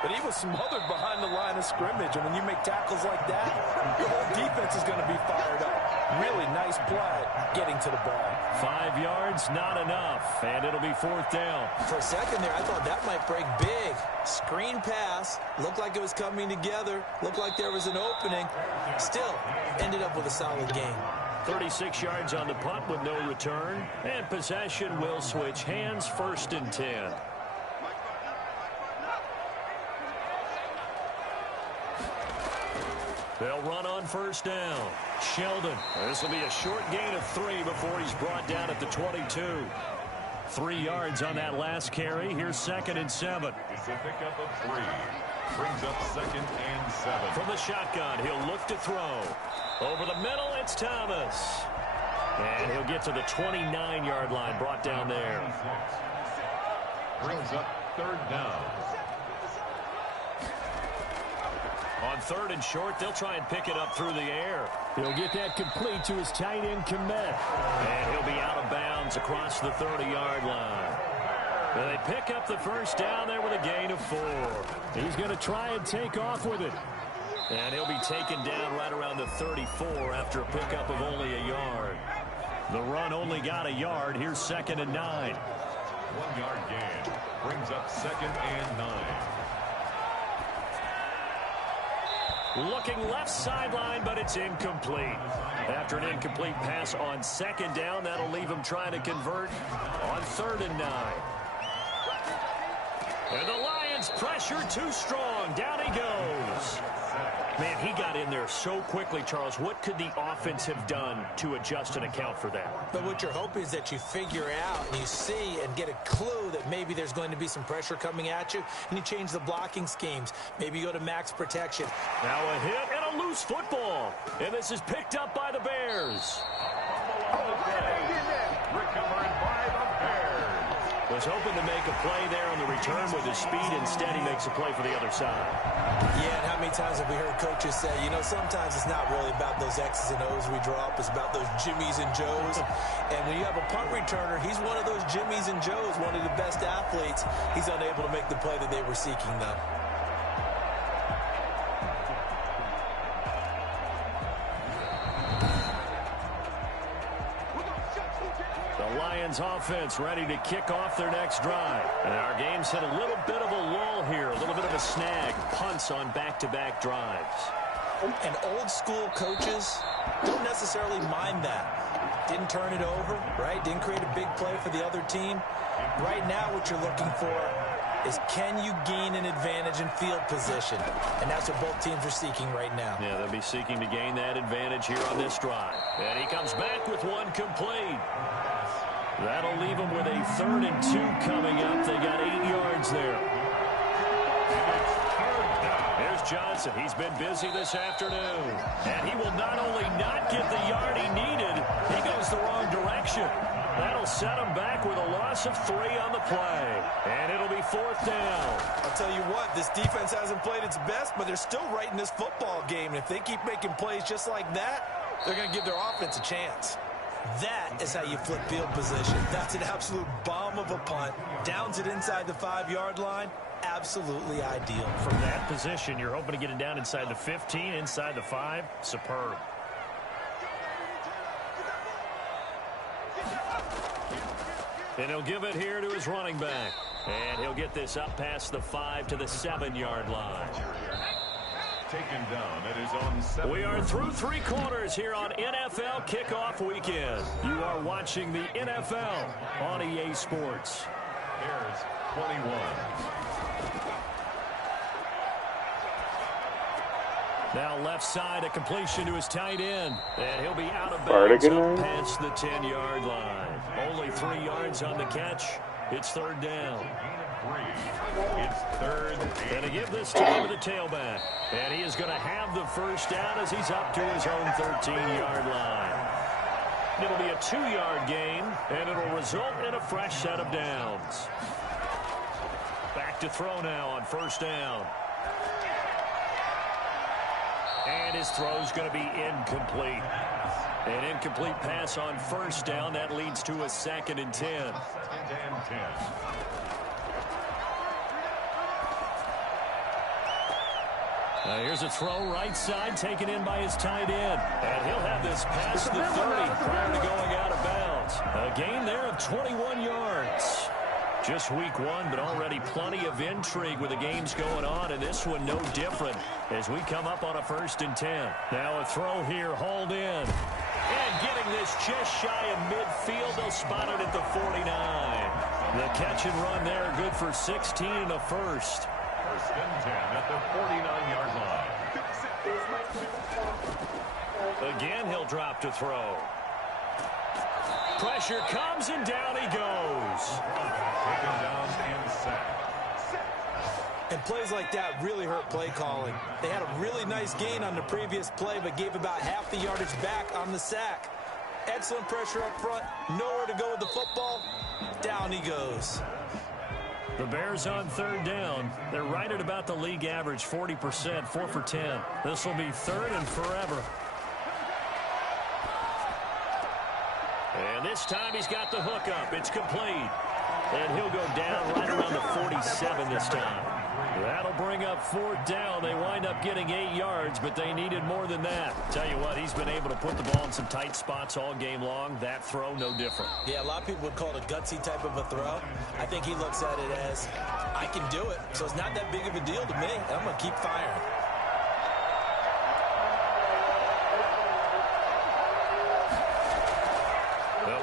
but he was smothered behind the line of scrimmage. And when you make tackles like that, your whole defense is going to be fired up. Really nice play getting to the ball. 5 yards, not enough. And it'll be 4th down. For a second there, I thought that might break big. Screen pass. Looked like it was coming together. Looked like there was an opening. Still, ended up with a solid game. 36 yards on the punt with no return. And possession will switch hands, 1st and 10. They'll run on 1st down. Sheldon. This will be a short gain of 3 before he's brought down at the 22. 3 yards on that last carry. Here's 2nd and 7. It's a pickup of 3. Brings up 2nd and 7. From the shotgun, he'll look to throw. Over the middle, it's Thomas. And he'll get to the 29-yard line, brought down there. Brings up 3rd down. On 3rd and short, they'll try and pick it up through the air. He'll get that complete to his tight end, Kmet. And he'll be out of bounds across the 30-yard line. And they pick up the 1st down there with a gain of 4. He's going to try and take off with it. And he'll be taken down right around the 34 after a pickup of only a yard. The run only got a yard. Here's 2nd and 9. 1-yard gain. Brings up 2nd and 9. Looking left sideline, but it's incomplete. After an incomplete pass on second down, that'll leave him trying to convert on 3rd and 9. And the Lions pressure too strong. Down he goes. Man, he got in there so quickly, Charles. What could the offense have done to adjust and account for that? But what you're hoping is that you figure out and you see and get a clue that maybe there's going to be some pressure coming at you, and you change the blocking schemes. Maybe you go to max protection. Now a hit and a loose football. And this is picked up by the Bears. Recovered by the Bears. Was hoping to make a play there on the return with his speed. Instead, he makes a play for the other side. Yeah, and how many times have we heard coaches say, you know, sometimes it's not really about those X's and O's we draw up. It's about those Jimmies and Joes. And when you have a punt returner, he's one of those Jimmies and Joes, one of the best athletes. He's unable to make the play that they were seeking, though. Lions offense ready to kick off their next drive. And our game's hit a little bit of a lull here, a little bit of a snag. Punts on back-to-back drives. And old school coaches don't necessarily mind that. Didn't turn it over, right? Didn't create a big play for the other team. Right now what you're looking for is, can you gain an advantage in field position? And that's what both teams are seeking right now. Yeah, they'll be seeking to gain that advantage here on this drive. And he comes back with one complete. That'll leave them with a 3rd and 2 coming up. They got 8 yards there. There's Johnson. He's been busy this afternoon. And he will not only not get the yard he needed, he goes the wrong direction. That'll set him back with a loss of 3 on the play. And it'll be 4th down. I'll tell you what, this defense hasn't played its best, but they're still right in this football game. And if they keep making plays just like that, they're going to give their offense a chance. That is how you flip field position. That's an absolute bomb of a punt. Downs it inside the 5-yard line. Absolutely ideal. From that position, you're hoping to get it down inside the 15, inside the 5. Superb. And he'll give it here to his running back. And he'll get this up past the 5 to the 7-yard line. Taken down at his own 7. We are through 3 quarters here on NFL Kickoff Weekend. You are watching the NFL on EA Sports. Bears 21. Now left side, a completion to his tight end. And he'll be out of bounds up past the 10-yard line. Only 3 yards on the catch. It's 3rd down. It's 3rd and to give this time to the tailback. And he is going to have the first down as he's up to his own 13-yard line. It'll be a 2-yard gain, and it'll result in a fresh set of downs. Back to throw now on 1st down. And his throw's going to be incomplete. An incomplete pass on 1st down. That leads to a 2nd and 10. 2nd and 10. Now here's a throw right side taken in by his tight end. And he'll have this past the 30 prior to going out of bounds. A gain there of 21 yards. Just week 1, but already plenty of intrigue with the games going on, and this one no different as we come up on a 1st and 10. Now a throw here, hauled in. And getting this just shy of midfield, they'll spot it at the 49. The catch and run there, good for 16 and a first. 1st and 10 at the 49-yard line. Again, he'll drop to throw. Pressure comes, and down he goes. Taken down and sacked. And plays like that really hurt play calling. They had a really nice gain on the previous play, but gave about half the yardage back on the sack. Excellent pressure up front. Nowhere to go with the football. Down he goes. The Bears on 3rd down. They're right at about the league average, 40%, 4 for 10. This will be 3rd and forever. And this time he's got the hook up. It's complete. And he'll go down right around the 47 this time. That'll bring up 4th down. They wind up getting 8 yards, but they needed more than that. Tell you what, he's been able to put the ball in some tight spots all game long. That throw, no different. Yeah, a lot of people would call it a gutsy type of a throw. I think he looks at it as, I can do it, so it's not that big of a deal to me. I'm going to keep firing.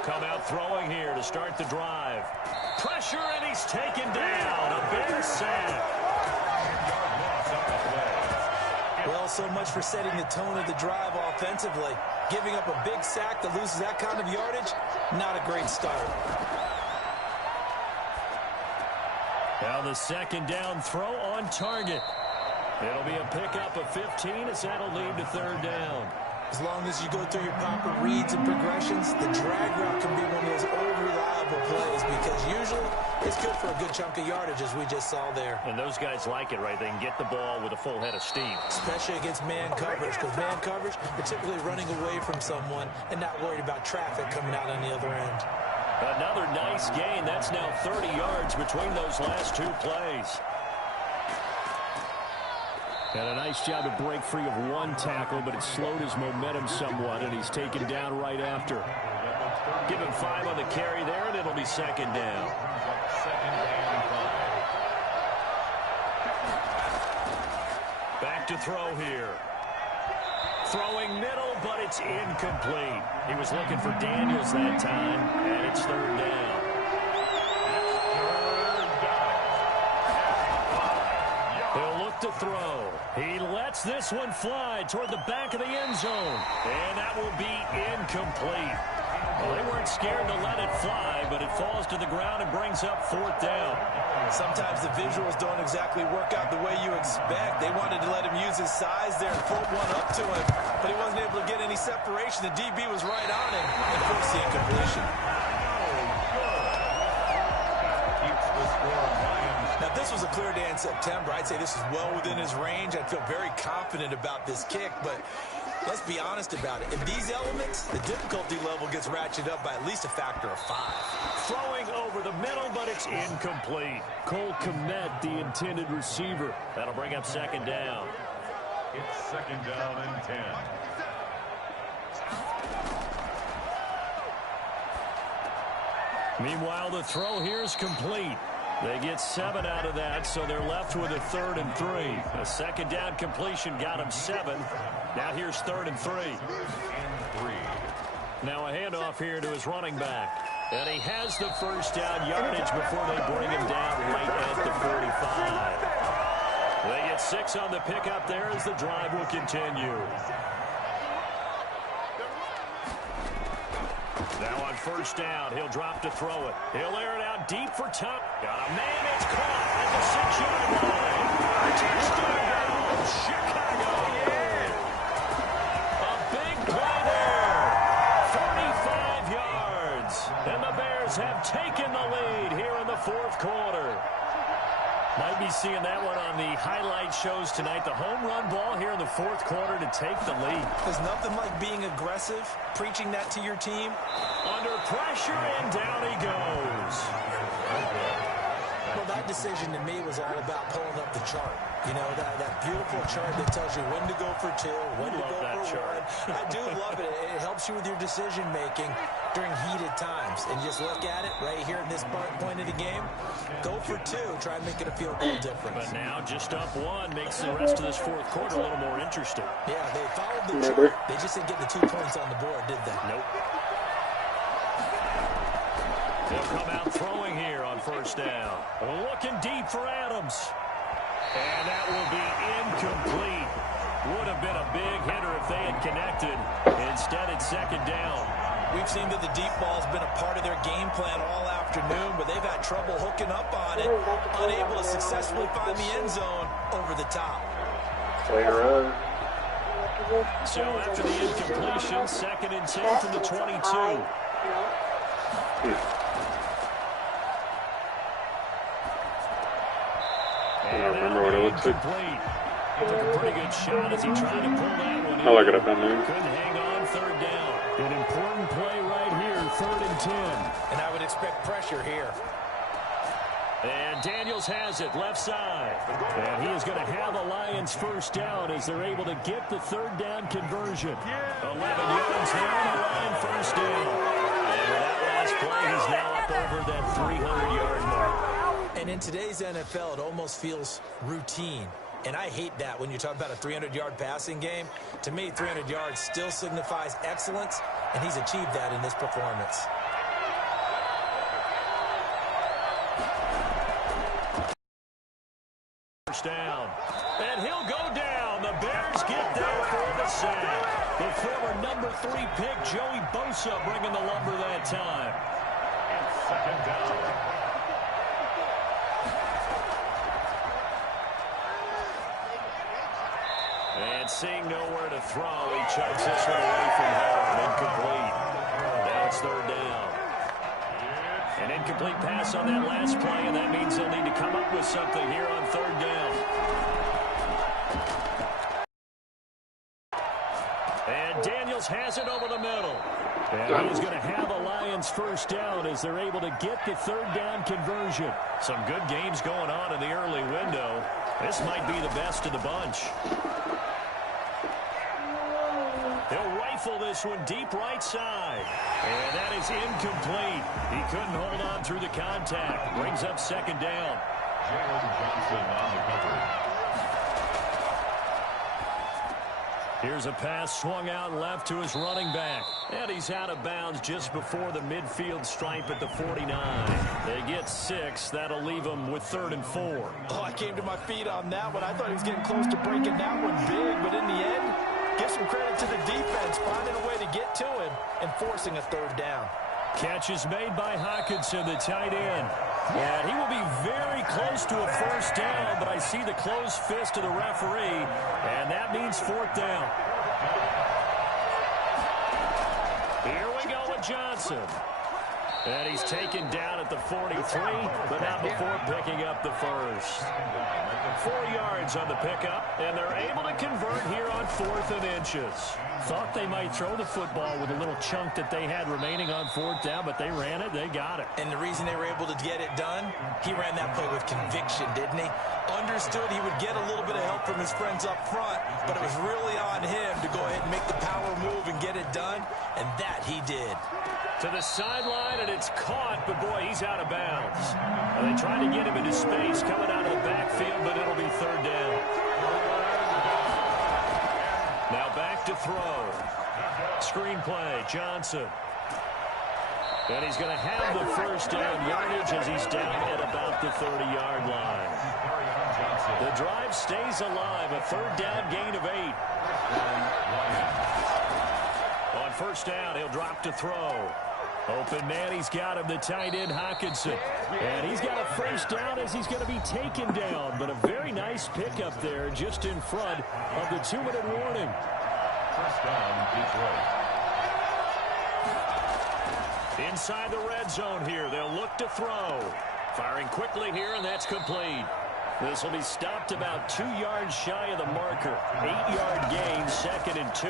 come out throwing here to start the drive. Pressure, and he's taken down. A big sack. Well, so much for setting the tone of the drive offensively. Giving up a big sack that loses that kind of yardage, not a great start. Now the second down throw on target. It'll be a pickup of 15 as that'll lead to third down. As long as you go through your proper reads and progressions, the drag route can be one of those old reliable plays because usually it's good for a good chunk of yardage, as we just saw there. And those guys like it, right? They can get the ball with a full head of steam. Especially against man coverage, because man coverage, they're typically running away from someone and not worried about traffic coming out on the other end. Another nice gain. That's now 30 yards between those last two plays. And a nice job to break free of one tackle, but it slowed his momentum somewhat, and he's taken down right after. Give him 5 on the carry there, and it'll be second down. Back to throw here. Throwing middle, but it's incomplete. He was looking for Daniels that time, and it's third down. He'll look to throw. He lets this one fly toward the back of the end zone. And that will be incomplete. Well, they weren't scared to let it fly, but it falls to the ground and brings up fourth down. Sometimes the visuals don't exactly work out the way you expect. They wanted to let him use his size there and float one up to him, but he wasn't able to get any separation. The DB was right on him and forced the incompletion. Now, if this was a clear day in September, I'd say this is well within his range. I'd feel very confident about this kick, but let's be honest about it. In these elements, the difficulty level gets ratcheted up by at least a factor of 5. Throwing over the middle, but it's incomplete. Cole Kmet, the intended receiver. That'll bring up second down. It's second down and 10. Meanwhile, the throw here is complete. They get 7 out of that, so they're left with a 3rd and 3. A second down completion got him 7. Now here's 3rd and 3. Now a handoff here to his running back. And he has the first down yardage before they bring him down right at the 45. They get 6 on the pickup there as the drive will continue. Now on first down, he'll drop to throw it. He'll air it out deep for Tuck. Got a man, it's caught at the 6-yard line. Touchdown, Chicago. A big play there. 45 yards. And the Bears have taken the lead here in the fourth quarter. Might be seeing that one on the highlight shows tonight. The home run ball here in the fourth quarter to take the lead. There's nothing like being aggressive, preaching that to your team. Under pressure, and down he goes. Well, that decision to me was all about pulling up the chart. You know, that beautiful chart that tells you when to go for 2, when to go for 1. I do love it. It helps you with your decision-making during heated times. And just look at it right here in this point of the game. Go for 2. Try and make it a field goal difference. But now just up 1 makes the rest of this fourth quarter a little more interesting. Yeah, they followed the chart. They just didn't get the 2 points on the board, did they? Nope. They'll come out throwing here on first down. Looking deep for Adams. And that will be incomplete. Would have been a big hitter if they had connected. Instead, it's second down. We've seen that the deep ball has been a part of their game plan all afternoon, but they've had trouble hooking up on it, unable to successfully find the end zone over the top. So after the incompletion, second and 10 from the 22. I don't remember what it looks like. He took a pretty good shot as he tried to pull that one in. I like it up in there. Couldn't hang on, third down. An important play right here, 3rd and 10. And I would expect pressure here. And Daniels has it, left side. And he is going to have the Lions first down as they're able to get the third down conversion. 11 yards there on the line, first down. And with that last play, he's now up over that 300-yard mark. And in today's NFL, it almost feels routine. And I hate that when you talk about a 300-yard passing game. To me, 300 yards still signifies excellence, and he's achieved that in this performance. first down. And he'll go down. The Bears get there for the sack. The former number 3 pick, Joey Bosa, bringing the lumber that time. Second down. And seeing nowhere to throw, he chucks this one away from home. Incomplete. Now it's third down. An incomplete pass on that last play, and that means they'll need to come up with something here on third down. And Daniels has it over the middle. And he's going to have a Lions first down as they're able to get the third down conversion. Some good games going on in the early window. This might be the best of the bunch. He'll rifle this one deep right side. And that is incomplete. He couldn't hold on through the contact. Brings up second down. Jalen Johnson on the cover. Here's a pass swung out left to his running back. And he's out of bounds just before the midfield stripe at the 49. They get 6. That'll leave them with 3rd and 4. Oh, I came to my feet on that one. I thought he was getting close to breaking that one big, but in the end, give some credit to the defense, finding a way to get to him and forcing a third down. Catch is made by Hockenson, the tight end. And he will be very close to a first down, but I see the closed fist of the referee, and that means 4th down. Here we go with Johnson. And he's taken down at the 43, but not before picking up the first. 4 yards on the pickup, and they're able to convert here on 4th and inches. Thought they might throw the football with a little chunk that they had remaining on 4th down, but they ran it, they got it. And the reason they were able to get it done, he ran that play with conviction, didn't he? Understood he would get a little bit of help from his friends up front, but it was really on him to go ahead and make the power move and get it done, and that he did. To the sideline, and it's caught, but boy, he's out of bounds. Well, they tried to get him into space coming out of the backfield, but it'll be 3rd down. Now back to throw. Screenplay, Johnson. And he's going to have the first down yardage as he's down at about the 30-yard line. The drive stays alive, a 3rd down gain of 8. On first down, he'll drop to throw. Open man, he's got him, the tight end, Hockenson. And he's got a first down as he's going to be taken down. But a very nice pickup there just in front of the 2-minute warning. First down, Detroit. Inside the red zone here, they'll look to throw. Firing quickly here, and that's complete. This will be stopped about 2 yards shy of the marker. 8-yard gain, 2nd and 2.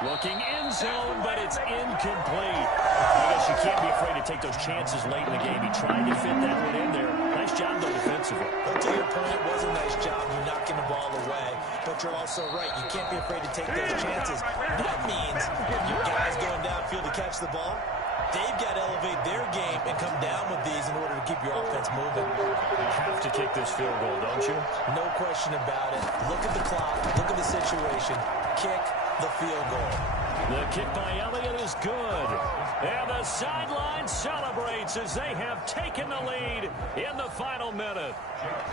Looking in zone, but it's incomplete. I guess you can't be afraid to take those chances late in the game. He tried to fit that one in there. Nice job, though, defensively. Well, to your point, it was a nice job you knocking the ball away. But you're also right. You can't be afraid to take those chances. That means your guys going downfield to catch the ball, they've got to elevate their game and come down with these in order to keep your offense moving. You have to kick this field goal, don't you? No question about it. Look at the clock. Look at the situation. Kick the field goal. The kick by Elliott is good. And the sideline celebrates as they have taken the lead in the final minute.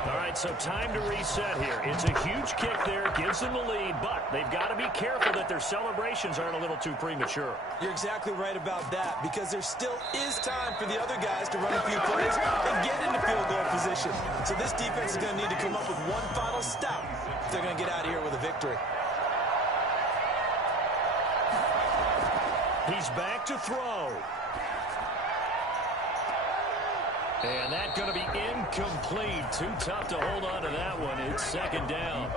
All right, so time to reset here. It's a huge kick there. Gives them the lead, but they've got to be careful that their celebrations aren't a little too premature. You're exactly right about that, because there still is time for the other guys to run a few plays and get into field goal position. So this defense is going to need to come up with one final stop if they're going to get out of here with a victory. He's back to throw. And that's going to be incomplete. Too tough to hold on to that one. It's 2nd down.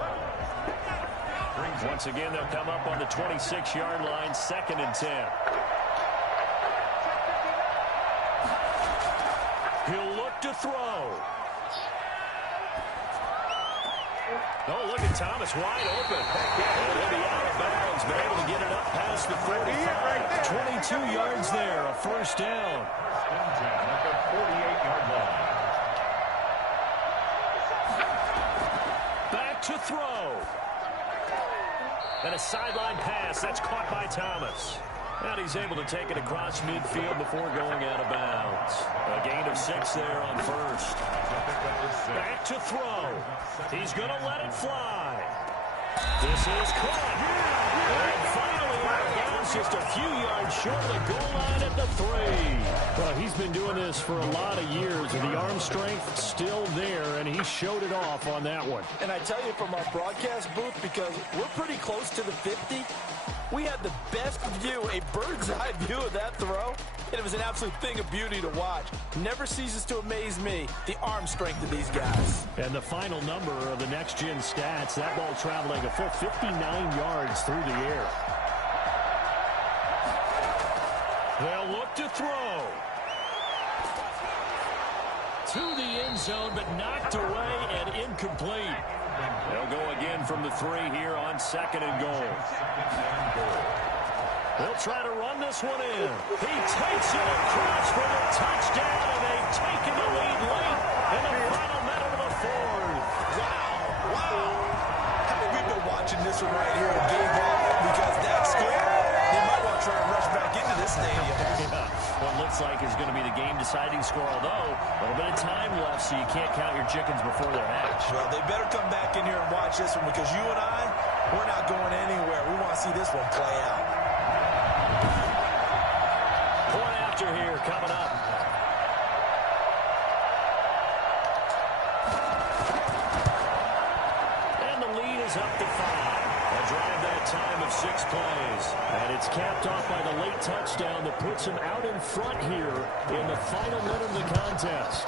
Once again, they'll come up on the 26-yard line, 2nd and 10. He'll look to throw. Oh, look at Thomas wide open. And he'll be out of bounds, but able to get it up past the 45. 22 yards there, a first down. At the 48-yard line. Back to throw. And a sideline pass. That's caught by Thomas. And he's able to take it across midfield before going out of bounds. A gain of 6 there on first. Back to throw. He's going to let it fly. This is caught. And finally out of bounds, just a few yards short of the goal line at the 3. Well, he's been doing this for a lot of years, and the arm strength still there, and he showed it off on that one. And I tell you, from our broadcast booth, because we're pretty close to the 50, we had the best view, a bird's-eye view of that throw, and it was an absolute thing of beauty to watch. Never ceases to amaze me, the arm strength of these guys. And the final number of the next-gen stats, that ball traveling a full 59 yards through the air. They'll look to throw. To the end zone, but knocked away and incomplete. They'll go again from the 3 here on 2nd and goal. They'll try to run this one in. He takes it across for the touchdown, and they've taken the lead late in the final minute of the 4th. Wow. How many people been watching this one right here in game ball? Because that score, they might want to try and rush back into this stadium. What looks like is going to be the game-deciding score, although a little bit of time left, so you can't count your chickens before they're hatched. Well, they better come back in here and watch this one, because you and I, we're not going anywhere. We want to see this one play out. Point after here coming up. And the lead is up to 5. A drive that time of 6 plays. And it's capped off by the late touchdown that puts him out in front here in the final minute of the contest.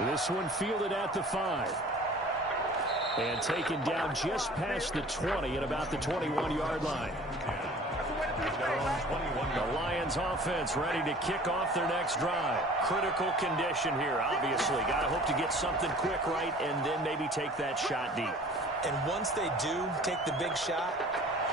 This one fielded at the 5. And taken down just past the 20 at about the 21-yard line. The Lions offense ready to kick off their next drive. Critical condition here, obviously. Got to hope to get something quick right and then maybe take that shot deep. And once they do take the big shot,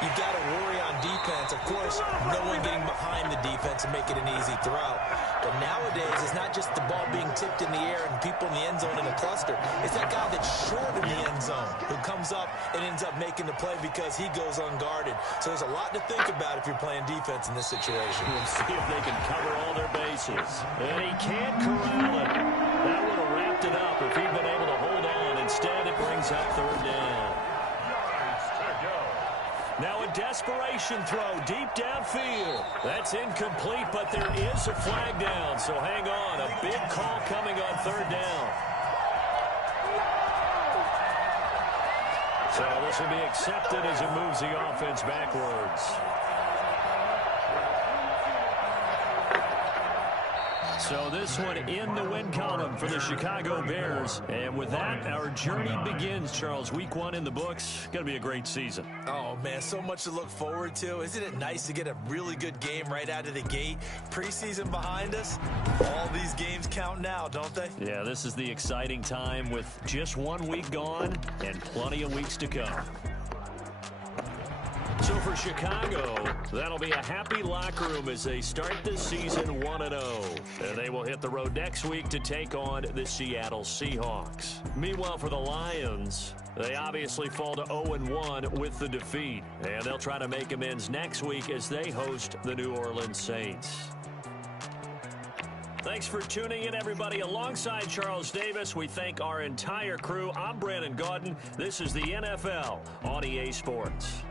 you've got to worry on defense. Of course, no one getting behind the defense and make it an easy throw. But nowadays, it's not just the ball being tipped in the air and people in the end zone in a cluster. It's that guy that's short in the end zone who comes up and ends up making the play because he goes unguarded. So there's a lot to think about if you're playing defense in this situation. We'll see if they can cover all their bases. And he can't corral it. That would have wrapped it up if he'd been able to hold on. Instead, it brings up 3rd down. Now a desperation throw deep downfield. That's incomplete, but there is a flag down, so hang on. A big call coming on 3rd down. So this will be accepted as it moves the offense backwards. So this one in the win column for the Chicago Bears. And with that, our journey begins, Charles. Week 1 in the books. Going to be a great season. Oh, man, so much to look forward to. Isn't it nice to get a really good game right out of the gate? Preseason behind us. All these games count now, don't they? Yeah, this is the exciting time with just 1 week gone and plenty of weeks to come. So for Chicago, that'll be a happy locker room as they start this season 1-0. And they will hit the road next week to take on the Seattle Seahawks. Meanwhile, for the Lions, they obviously fall to 0-1 with the defeat. And they'll try to make amends next week as they host the New Orleans Saints. Thanks for tuning in, everybody. Alongside Charles Davis, we thank our entire crew. I'm Brandon Gaudin. This is the NFL on EA Sports.